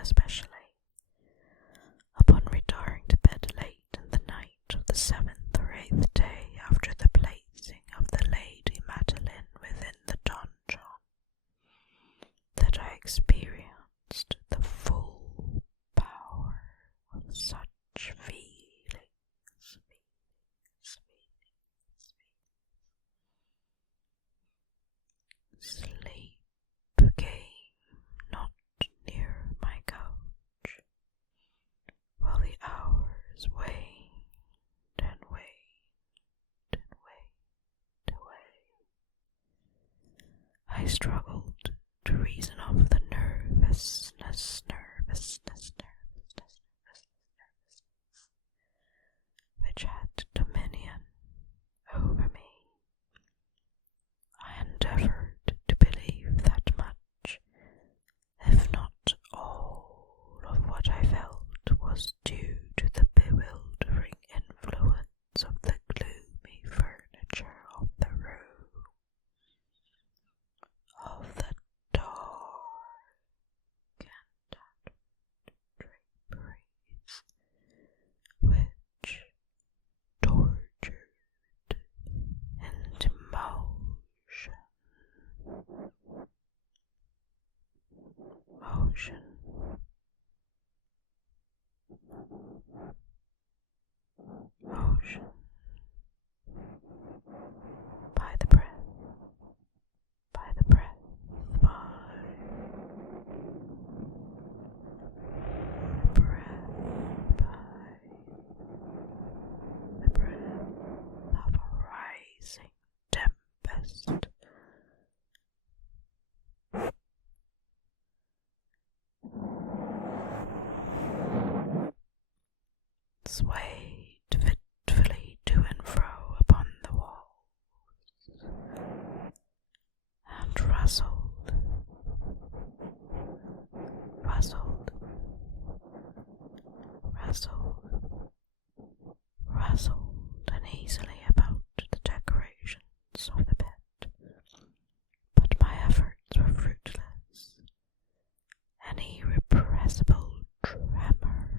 especially. Upon retiring to bed late in the night of the 7th or 8th day after the placing of the Lady Madeline within the donjon, that I experienced the full power of such feelings. Sleep came not near my couch, while the hours waned and waned and waned away. I struggled to reason of the nervousness, which had dominion over me. I endeavored to believe that much, if not all, of what I felt was due to the bewildering influence of the gloomy furniture of the room, of the dark and tattered draperies, which tortured into motion, by the breath, by the breath, by the breath of a rising tempest. Swayed fitfully to and fro upon the walls, and rustled uneasily about the decorations of the bed. But my efforts were fruitless. An irrepressible tremor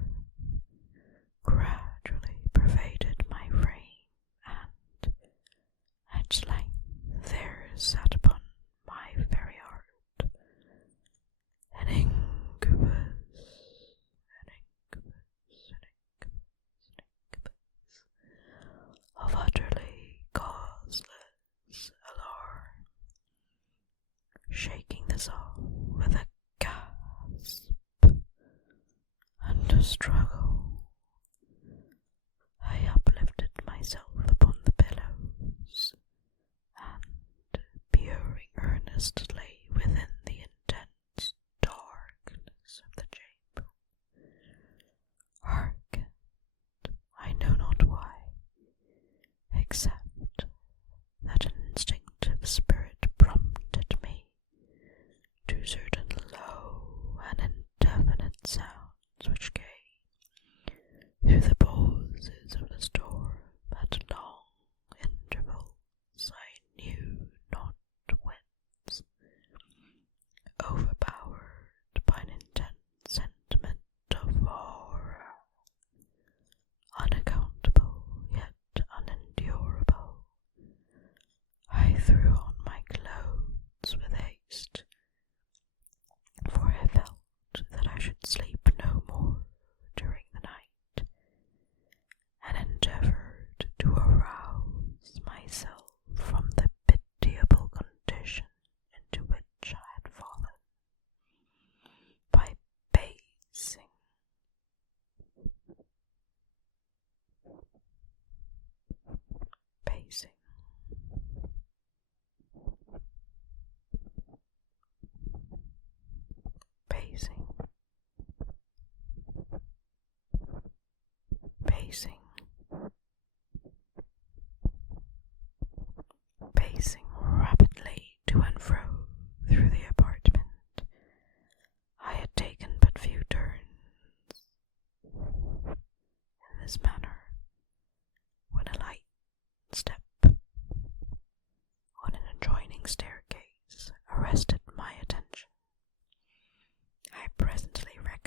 gradually pervaded my frame, and at length there sat upon my very heart an incubus of utterly causeless alarm, shaking this off with a gasp and a struggle. I uplifted myself upon the pillows, and, peering earnestly within the intense darkness of the chamber, hearkened, I know not why, except that an instinctive spirit prompted me to certain low and indefinite sounds which came through the pauses of the storm at long intervals I knew not whence, overpowered by an intense sentiment of horror, unaccountable yet unendurable. I threw on my clothes with haste, for I felt that I should sleep no more during the night, and endeavored to arouse myself from the pitiable condition into which I had fallen, by pacing rapidly to and fro through the apartment. I had taken but few turns in this manner when a light step on an adjoining staircase arrested my attention. I presently recognized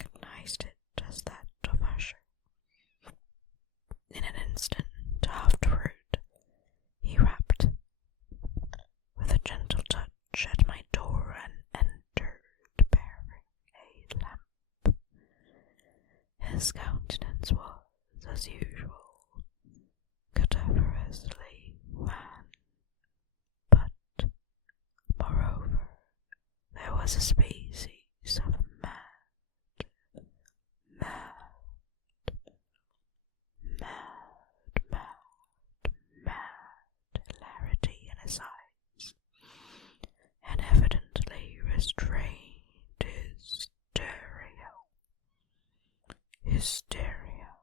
His countenance was, as usual, cadaverously wan, but, moreover, there was a species of mad hilarity in his eyes, and evidently restrained hysteria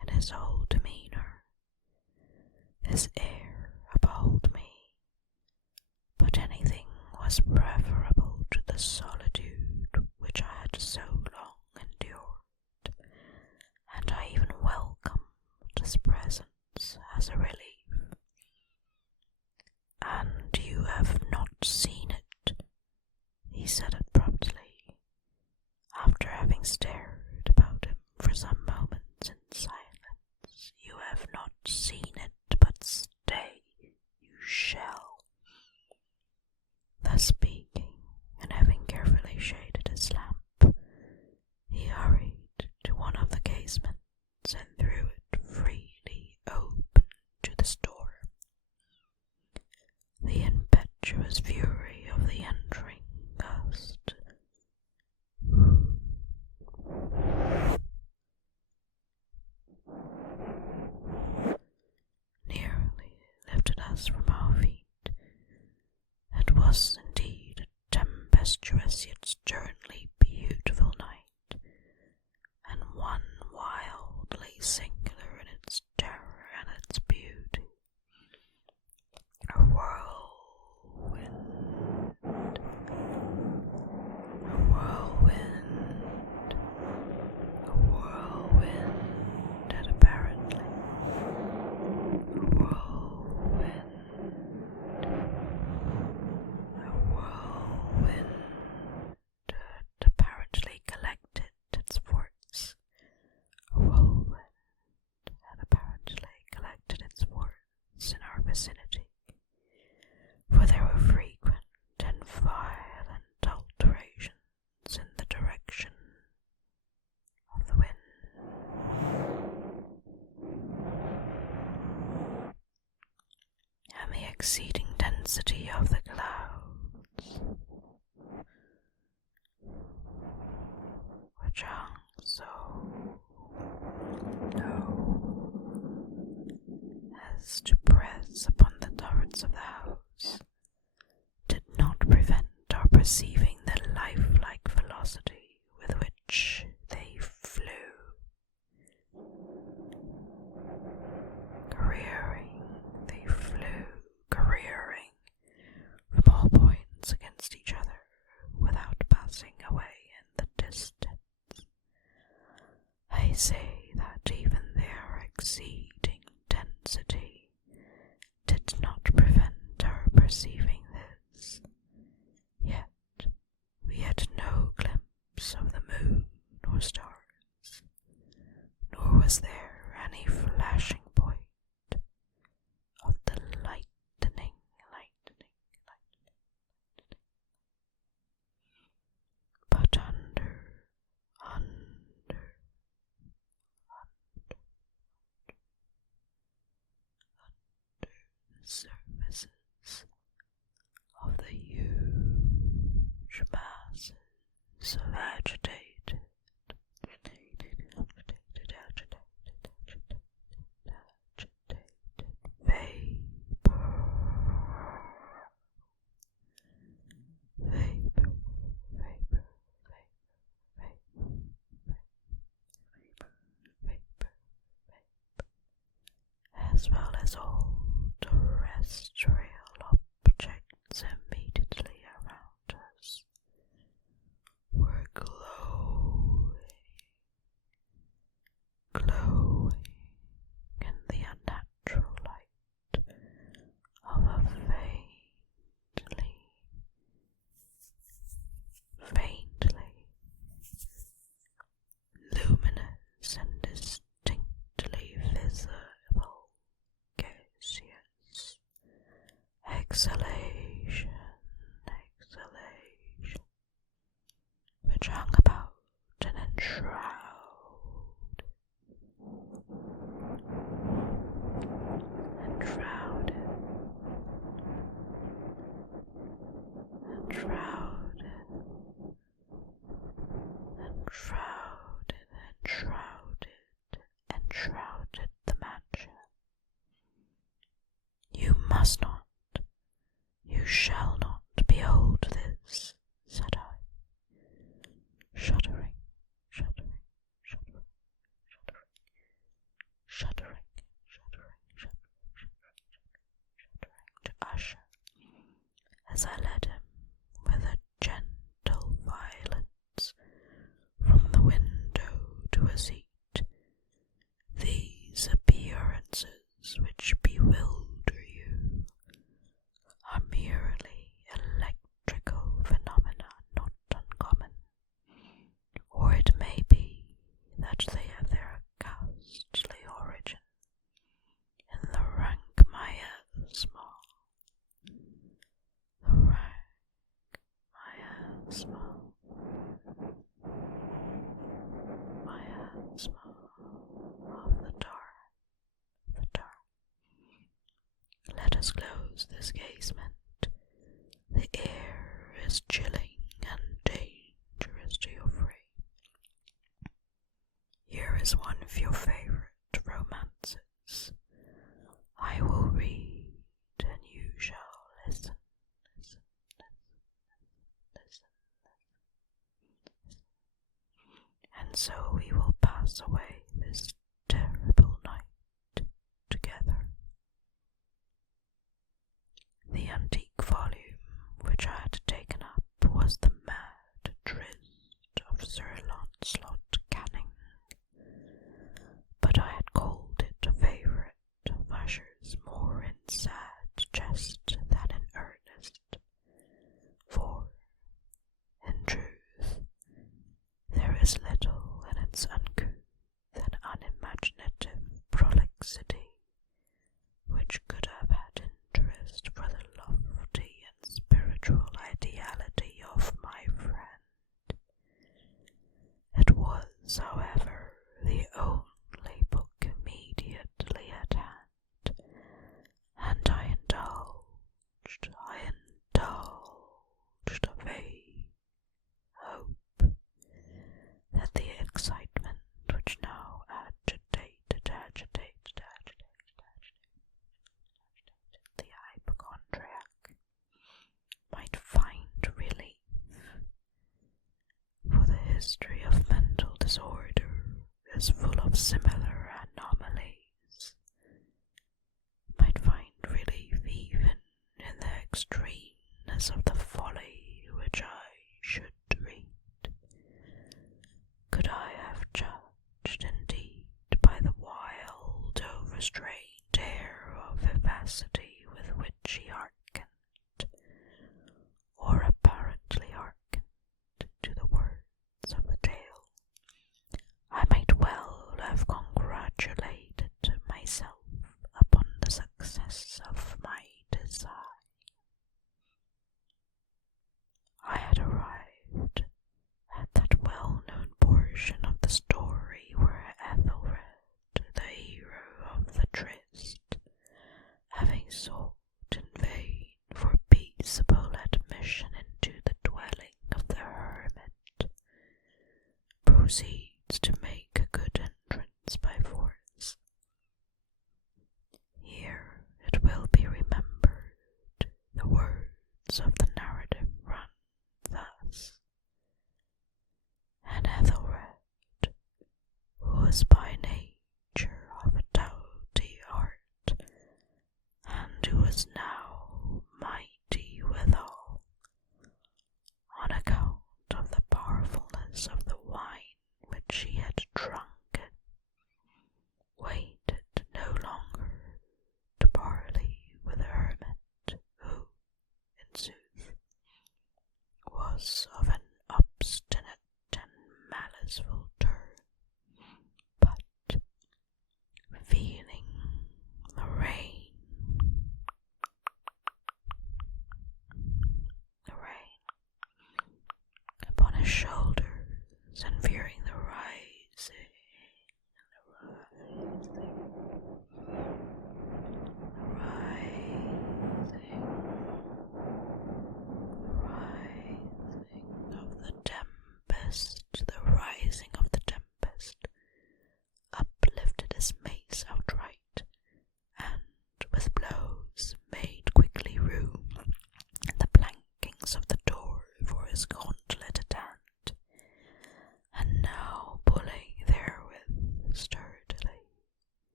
in his whole demeanour. His air appalled me, but anything was preferable to the solitude which I had so long endured, and I even welcomed his presence as a relief. "And you have not seen it?" he said abruptly, after having stared about him for some moments in silence. "You have not seen it, but stay, you shall." Thus speaking, and having carefully shaded his lamp, he hurried to one of the casements and threw it freely open to the storm. The impetuous fury of the entering gust nearly lifted us from our feet. It was indeed a tempestuous yet sternly beautiful night, and one wildly singular in its terror and its beauty. A whirlwind had apparently collected its force. A whirlwind had apparently collected its force in our vicinity, for there were frequent and violent alterations in the direction of the wind, and the exceeding density of the clouds, which hung so low as to press upon the turrets of the house, did not prevent our perceiving the lifelike velocity with which they flew, careering from all points against each other without passing away in the distance. I say that even their exceeding density did not prevent our perceiving this, yet we had no glimpse of the moon or stars, nor was there any flashing point of the lightning, but under the surfaces of the huge masses of agitated as well as all terrestrial objects immediately around us, were glowing in the unnatural light of a faintly luminous and distinctly visible gaseous exhalation, which hung about and enshrouded shrouded the mansion. "You must not, you shall not behold this," said I, shuddering, shuddering, shuddering, shuddering, shuddering, shuddering, shuddering, shuddering to Usher, as I led him with a gentle violence from the window to a seat. "These appearances which bewilder you are merely electrical phenomena not uncommon, or it may be that they have their ghastly origin in the rank miasma. The rank miasma of the dark. Let us close this casement. The air is chilling and dangerous to your frame. Here is one of your favorite romances. I will read, and you shall listen. And so we will pass away this terrible night together." The antique volume which I had taken up was the Mad Tryst of Sir Launcelot Canning, but I had called it a favourite of Usher's more in sad jest than in earnest, for, in truth, there is little in its uncouth and unimaginative prolixity which could have had interest for the lofty and spiritual ideality of my friend. It was, however, the only book immediately at hand, and I indulged a vague hope that the excitement which now agitated the hypochondriac might find relief, for the history of mental disorder is full of similar anomalies, might find relief even in the extremeness of the folly which I should read. Could I have judged, indeed, by the wild, overstrained air of vivacity with which he hearkened, or apparently hearkened, to the words of the tale, I might well have congratulated myself upon the success of my design. I had arrived at that well-known portion of the story where Ethelred, the hero of the tryst, having sought in vain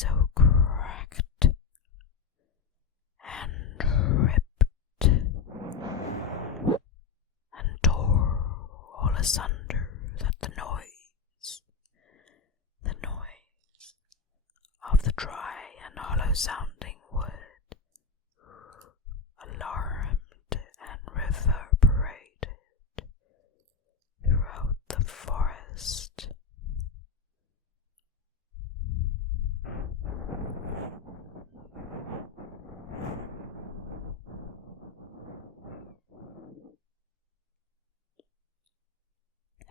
so cracked and ripped and tore all asunder that the noise of the dry and hollow-sounding wood alarmed and reverberated throughout the forest.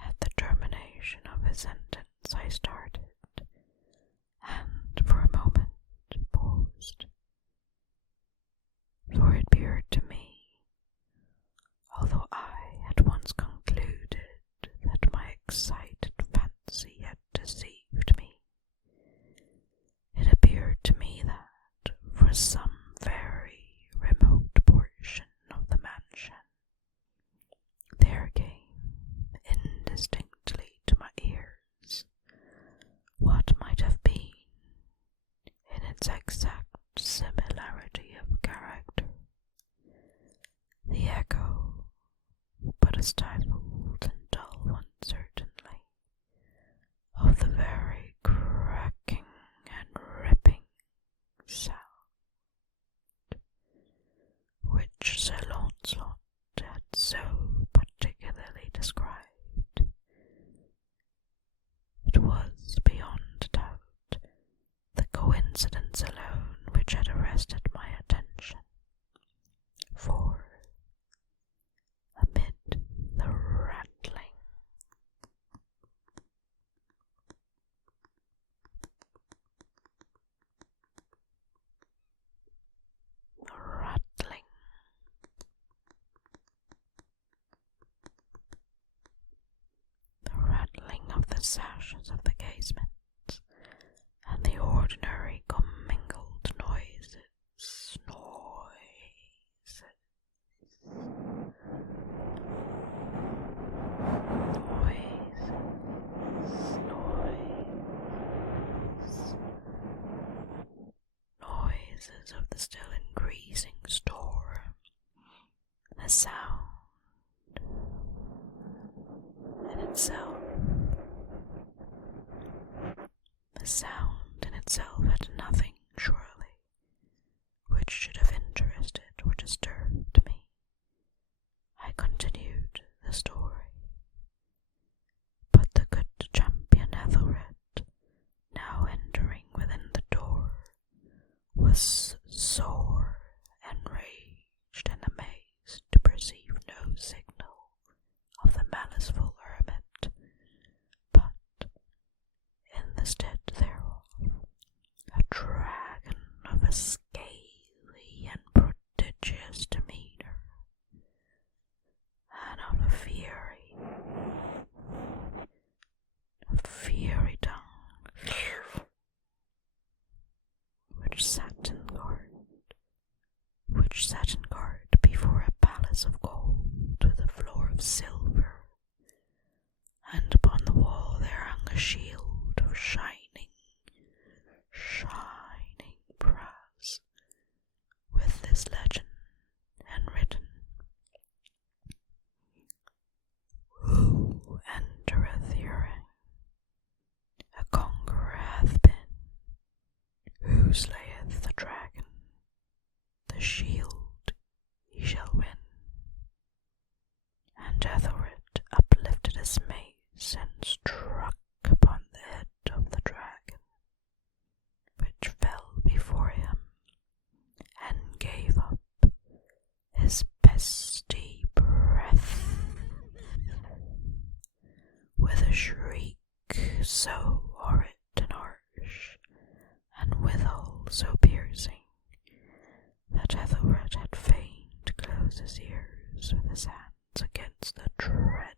At the termination of his sentence I started, and for a moment paused, for it appeared to me, although I had once concluded that my excited fancy had deceived me, it appeared to me that, for some very remote portion of the mansion, there came indistinctly to my ears what might have been, in its exact similarity of character, the echo, but a stifled and dull one certainly, of the very cracking and ripping sound which Sir Launcelot had so particularly described. It was, beyond doubt, the coincidence alone which had arrested my attention, for, amid the rattling of the sashes of the casements, and the ordinary commingled noises, of the still increasing storm, the sound in itself. The sound in itself had nothing, surely, which should have interested or disturbed me. I continued the story. But the good champion Ethelred, now entering within the door, was sore enraged and amazed to perceive no signal of the maliceful hermit, but, in the stead thereof, a dragon of a scaly and prodigious demeanour, and of a fiery tongue, which sat in guard before a palace of gold with a floor of silver, and upon the wall there hung a shield of shining brass, with this legend enwritten: Who entereth herein, a conqueror hath been, who slayeth the dragon, the shield he shall win. And Ethelred uplifted his mace and struck upon the head of the dragon, which fell before him, and gave up his pesty breath with a shriek so horrid and harsh, and withal so piercing, that Ethelred had fain to close his ears with his hands against the dread